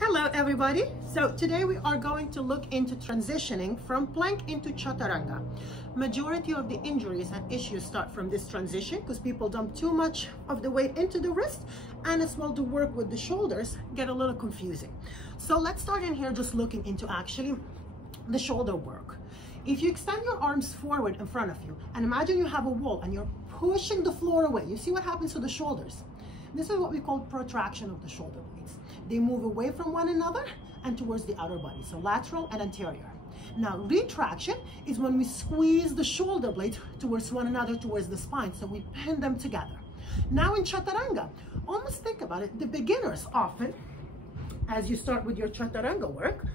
Hello everybody. So today we are going to look into transitioning from plank into Chaturanga. Majority of the injuries and issues start from this transition because people dump too much of the weight into the wrist, and as well to work with the shoulders get a little confusing. So let's start in here just looking into actually the shoulder work. If you extend your arms forward in front of you and imagine you have a wall and you're pushing the floor away, you see what happens to the shoulders? This is what we call protraction of the shoulder blades. They move away from one another and towards the outer body, so lateral and anterior. Now, retraction is when we squeeze the shoulder blades towards one another, towards the spine, so we pin them together. Now in Chaturanga, almost think about it, the beginners often, as you start with your Chaturanga work,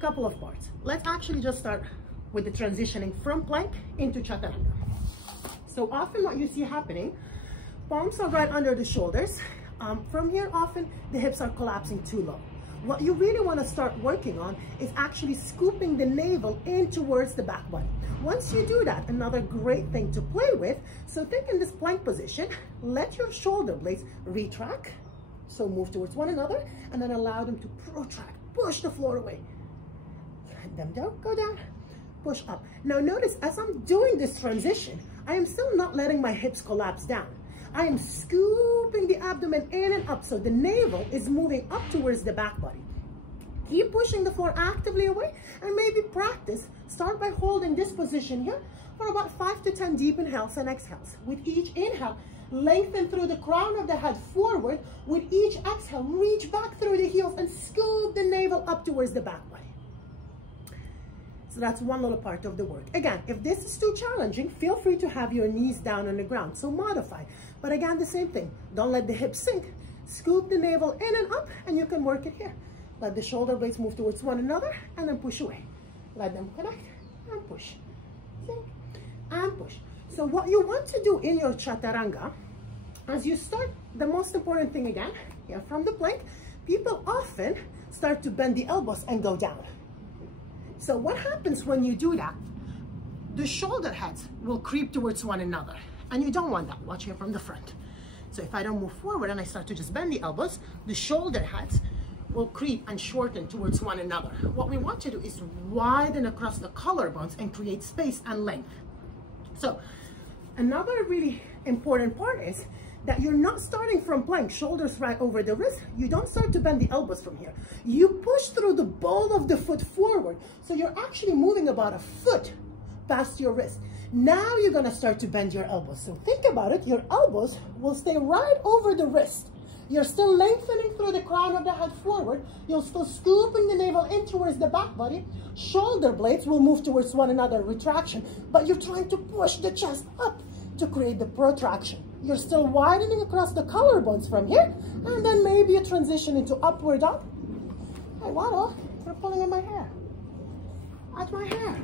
couple of parts. Let's actually just start with the transitioning from plank into Chaturanga. So often what you see happening, palms are right under the shoulders. From here, often the hips are collapsing too low. What you really want to start working on is actually scooping the navel in towards the back body. Once you do that, another great thing to play with, so think in this plank position, let your shoulder blades retract, so move towards one another, and then allow them to protract, push the floor away. Let them down, go down, push up. Now notice, as I'm doing this transition, I am still not letting my hips collapse down. I am scooping the abdomen in and up, so the navel is moving up towards the back body. Keep pushing the floor actively away, and maybe practice. Start by holding this position here for about 5 to 10 deep inhales and exhales. With each inhale, lengthen through the crown of the head forward. With each exhale, reach back through the heels and scoop the navel up towards the back body. So that's one little part of the work. Again, if this is too challenging, feel free to have your knees down on the ground, so modify. But again, the same thing. Don't let the hips sink. Scoop the navel in and up, and you can work it here. Let the shoulder blades move towards one another, and then push away. Let them connect, and push. Sink, and push. So what you want to do in your Chaturanga, as you start, the most important thing again, here from the plank, people often start to bend the elbows and go down. So what happens when you do that? The shoulder heads will creep towards one another, and you don't want that. Watch here from the front. So if I don't move forward and I start to just bend the elbows, the shoulder heads will creep and shorten towards one another. What we want to do is widen across the collarbones and create space and length. So another really important part is that you're not starting from plank, shoulders right over the wrist. You don't start to bend the elbows from here. You push through the ball of the foot forward. So you're actually moving about a foot past your wrist. Now you're gonna start to bend your elbows. So think about it, your elbows will stay right over the wrist. You're still lengthening through the crown of the head forward. You're still scooping the navel in towards the back body. Shoulder blades will move towards one another, retraction, but you're trying to push the chest up to create the protraction. You're still widening across the collarbones from here, and then maybe a transition into upward dog. Hey, Waddle, you're pulling at my hair. At my hair.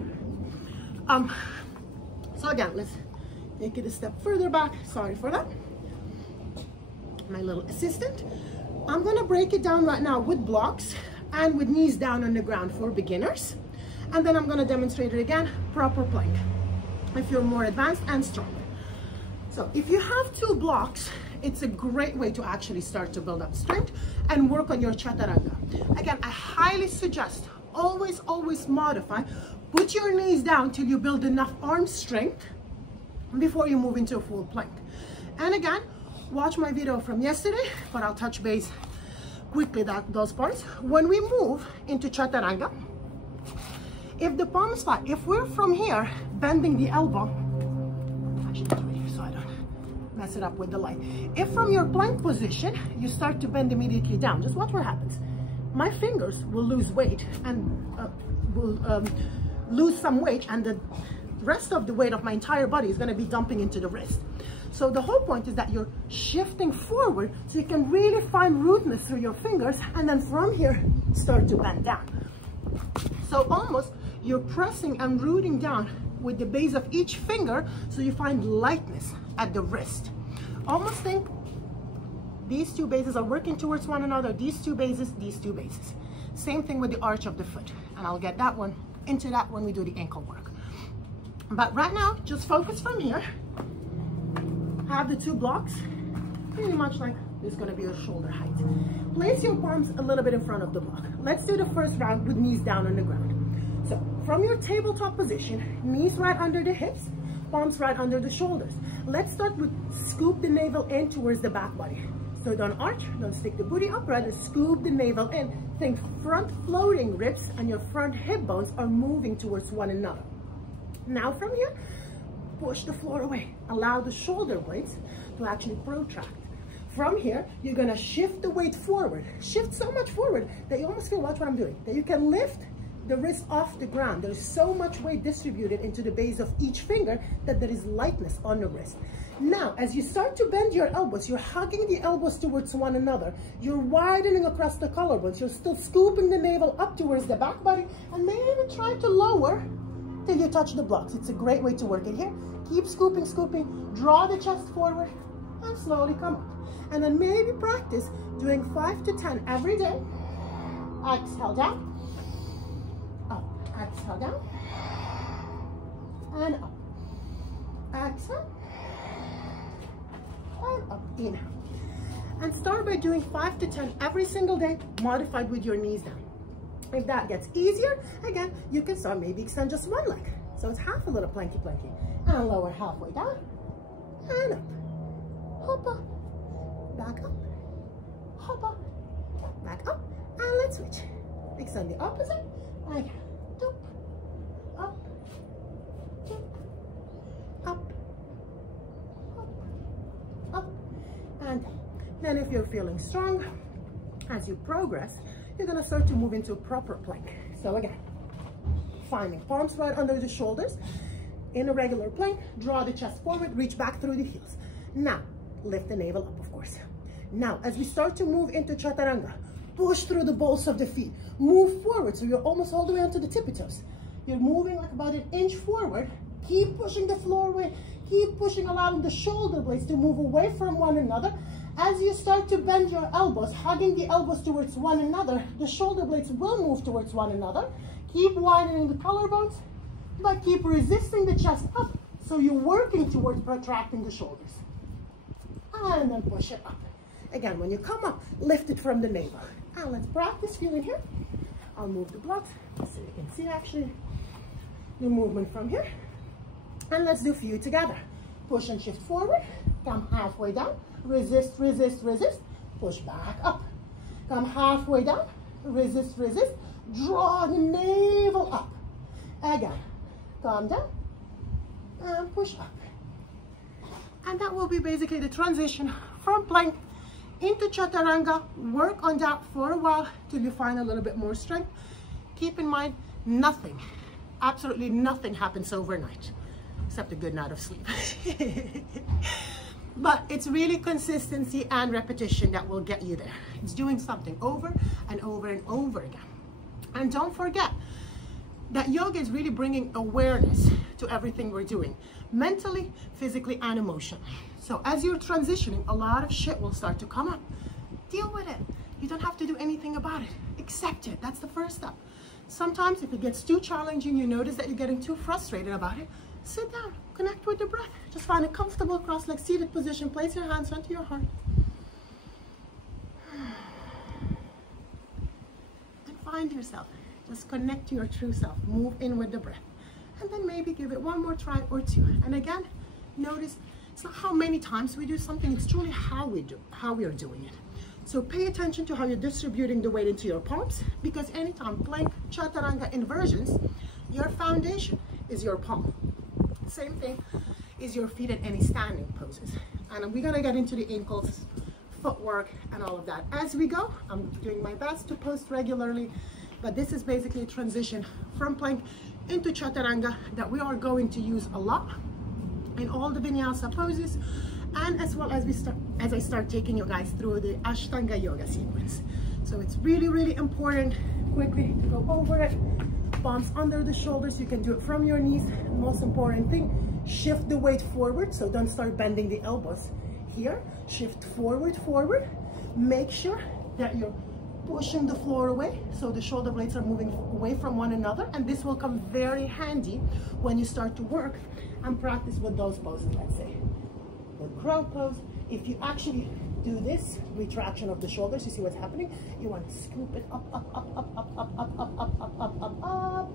So again, let's take it a step further back. Sorry for that. My little assistant. I'm gonna break it down right now with blocks and with knees down on the ground for beginners. And then I'm gonna demonstrate it again, proper plank, if you're more advanced and stronger. So if you have 2 blocks, it's a great way to actually start to build up strength and work on your Chaturanga. Again, I highly suggest always modify. Put your knees down till you build enough arm strength before you move into a full plank. And again, watch my video from yesterday, but I'll touch base quickly those parts. When we move into Chaturanga, if the palms flat, if we're from here bending the elbow, so I don't mess it up with the light. If from your plank position, you start to bend immediately down, just watch what happens. My fingers will lose weight and will lose some weight, and the rest of the weight of my entire body is gonna be dumping into the wrist. So the whole point is that you're shifting forward so you can really find rootness through your fingers, and then from here, start to bend down. So almost you're pressing and rooting down with the base of each finger, so you find lightness at the wrist. Almost think these 2 bases are working towards one another, these 2 bases, these 2 bases. Same thing with the arch of the foot, and I'll get that one into that when we do the ankle work. But right now, just focus from here. Have the 2 blocks, pretty much like is going to be your shoulder height. Place your palms a little bit in front of the block. Let's do the first round with knees down on the ground. So from your tabletop position, knees right under the hips, palms right under the shoulders. Let's start with scoop the navel in towards the back body. So don't arch, don't stick the booty up, rather scoop the navel in. Think front floating ribs and your front hip bones are moving towards one another. Now from here, push the floor away. Allow the shoulder blades to actually protract. From here, you're gonna shift the weight forward. Shift so much forward that you almost feel, watch what I'm doing, that you can lift the wrist off the ground. There's so much weight distributed into the base of each finger that there is lightness on the wrist. Now, as you start to bend your elbows, you're hugging the elbows towards one another. You're widening across the collarbones. You're still scooping the navel up towards the back body and maybe try to lower till you touch the blocks. It's a great way to work it here. Keep scooping, scooping, draw the chest forward and slowly come up. And then maybe practice doing 5 to 10 every day. Exhale down. Up, exhale down, and up, exhale, and up, inhale. And start by doing 5 to 10 every single day, modified with your knees down. If that gets easier, again, you can start maybe extend just one leg. So it's half a little planky, and lower halfway down, and up, hop up, back up, hop up, back up, and let's switch. Extend the opposite. Again, doop, up, doop, up, up, and then if you're feeling strong, as you progress, you're gonna start to move into a proper plank. So again, finding palms right under the shoulders. In a regular plank, draw the chest forward, reach back through the heels. Now, lift the navel up, of course. Now, as we start to move into Chaturanga, push through the balls of the feet. Move forward, so you're almost all the way onto the tippy toes. You're moving like about an inch forward. Keep pushing the floor away. Keep pushing, allowing the shoulder blades to move away from one another. As you start to bend your elbows, hugging the elbows towards one another, the shoulder blades will move towards one another. Keep widening the collarbones, but keep resisting the chest up. So you're working towards protracting the shoulders. And then push it up. Again, when you come up, lift it from the navel. And let's practice feeling here. I'll move the blocks so you can see actually the movement from here. And let's do a few together. Push and shift forward. Come halfway down. Resist, resist, resist. Push back up. Come halfway down. Resist, resist. Draw the navel up. Again. Calm down. And push up. And that will be basically the transition from plank into Chaturanga. Work on that for a while till you find a little bit more strength. Keep in mind, nothing, absolutely nothing happens overnight, except a good night of sleep. But it's really consistency and repetition that will get you there. It's doing something over and over and over again. And don't forget that yoga is really bringing awareness to everything we're doing, mentally, physically, and emotionally. So as you're transitioning, a lot of shit will start to come up. Deal with it. You don't have to do anything about it. Accept it. That's the first step. Sometimes if it gets too challenging, you notice that you're getting too frustrated about it, sit down, connect with the breath. Just find a comfortable cross-legged seated position. Place your hands onto your heart. And find yourself. Just connect to your true self. Move in with the breath. And then maybe give it one more try or two. And again, notice it's not how many times we do something, it's truly how we are doing it. So pay attention to how you're distributing the weight into your palms, because anytime plank, chaturanga inversions, your foundation is your palm. Same thing is your feet in any standing poses. And we're gonna get into the ankles, footwork, and all of that as we go. I'm doing my best to post regularly, but this is basically a transition from plank into chaturanga that we are going to use a lot in all the vinyasa poses, and as well as I start taking you guys through the Ashtanga yoga sequence. So it's really, really important, quickly to go over it. Palms under the shoulders, you can do it from your knees. Most important thing, shift the weight forward, so don't start bending the elbows here. Shift forward, forward. Make sure that you're pushing the floor away, so the shoulder blades are moving away from one another, and this will come very handy when you start to work and practice with those poses. Let's say the crow pose, if you actually do this retraction of the shoulders. You see what's happening? You want to scoop it up, up, up, up, up, up, up, up, up, up, up, up, up.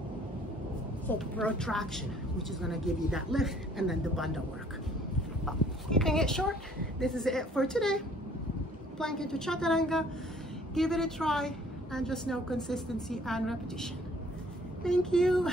So protraction, which is going to give you that lift, and then the bundle work. Keeping it short, this is it for today. Plank into Chaturanga. Give it a try, and just know consistency and repetition. Thank you.